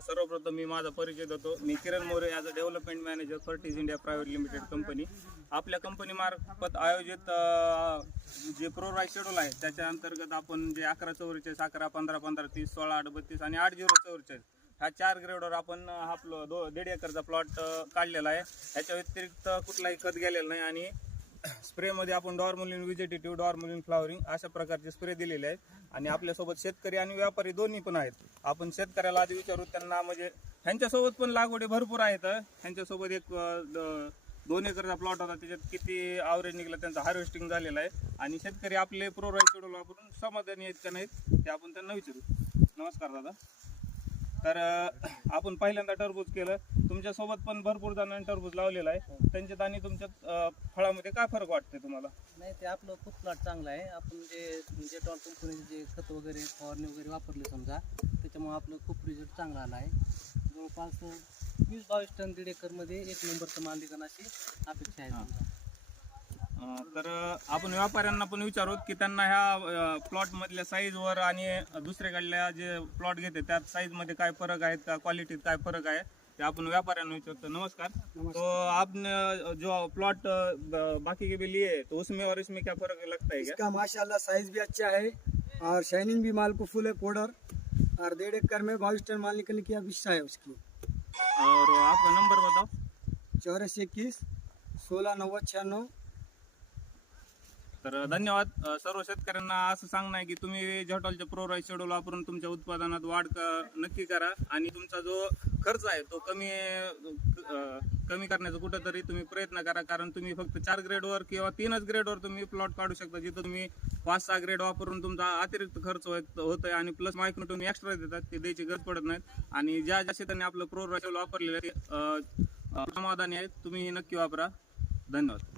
सर्वप्रथम मी माझा परिचय देतो. मी Kiran More as a development manager Fertis India private limited company. आपल्या कंपनी मार्फत आयोजित जे प्रोराईज शेड्यूल आहे त्याच्या अंतर्गत आपण जे 1144, 11, 15, 15, 30, 16, 8, 32 आणि 8044 ह्या 4 ग्रेडवर आपण हा 1.5 एकरचा प्लॉट काढलेला आहे. ह्याच्या व्यतिरिक्त कुठलाही खत गेलेला नाही आणि स्प्रेमध्ये आपण डॉर्मोलिन व्हिजिटेटिव्ह, डॉर्मोलिन फ्लावरिंग अशा प्रकारचे स्प्रे दिलेले आहेत. आणि आपल्यासोबत शेतकरी आणि व्यापारी दोन्ही पण आहेत. आपण शेतकऱ्याला आधी विचारू, त्यांना म्हणजे ह्यांच्यासोबत पण लागवडी भरपूर आहेत. ह्यांच्यासोबत एक 2 एकरचा प्लॉट होता, त्याच्यात किती ॲव्हरेज निघाला, त्यांचा हार्वेस्टिंग झालेला आहे. आणि शेतकरी आपले प्रोराईज शेड्यूल वापरून समाधानी आहेत का नाहीत ते आपण त्यांना विचारू. नमस्कार दादा. तर आपण पहिल्यांदा टरबूज केलं, तुमच्यासोबत पण भरपूर जणांनी टरबूज लावलेला आहे. त्यांच्यात आणि तुमच्यात फळामध्ये काय फरक वाटते तुम्हाला? नाही, ते आपलं खूप प्लॉट चांगला आहे. आपण जे टॉन कंपनीचे जे खत वगैरे फवारणी वगैरे वापरले समजा, त्याच्यामुळे आपलं खूप रिझल्ट चांगला आला आहे. जवळपास 20-22 टन 1.5 एकरमध्ये 1 नंबरचं माल निघणं अशी अपेक्षा आहे समजा. तर आपण व्यापाऱ्यांना पण विचारू की त्यांना ह्या प्लॉटमधल्या साईजवर आणि दुसऱ्याकडल्या जे प्लॉट घेते त्यात साईजमध्ये काय फरक आहेत का, क्वालिटीत काय फरक आहे ते आपण व्यापाऱ्यांना विचारतो. नमस्कार. तो आपने जो प्लॉट बाकी के भी लिए तो उसमें और इसमें क्या फर्क लगता है क्या? इसका माशाल्लाह साइज भी अच्छा है और शाइनिंग भी माल को फुल है पाउडर, और 1.5 एकड़ में 22 टन माल निकलने की अपेक्षा है उसकी. और आपका नंबर बताओ. 8421 169096. तर धन्यवाद. सर्व शेतकऱ्यांना असं सांगणं आहे की तुम्ही झेटॉलच्या प्रोराईज शेड्यूल वापरून तुमच्या उत्पादनात वाढ नक्की करा आणि तुमचा जो खर्च आहे तो कमी करण्याचा कुठंतरी तुम्ही प्रयत्न करा. कारण तुम्ही फक्त 4 ग्रेडवर किंवा 3च ग्रेडवर तुम्ही प्लॉट काढू शकता, जिथं तुम्ही 5-6 ग्रेड वापरून तुमचा अतिरिक्त खर्च होतोय आणि प्लस मायक्रोटोन एक्स्ट्रा देतात, ते द्यायची गरज पडत नाही. आणि ज्या शेतांनी आपलं प्रोराईज शेड्यूल वापरलेलं ते समाधानी आहेत, तुम्ही हे नक्की वापरा. धन्यवाद.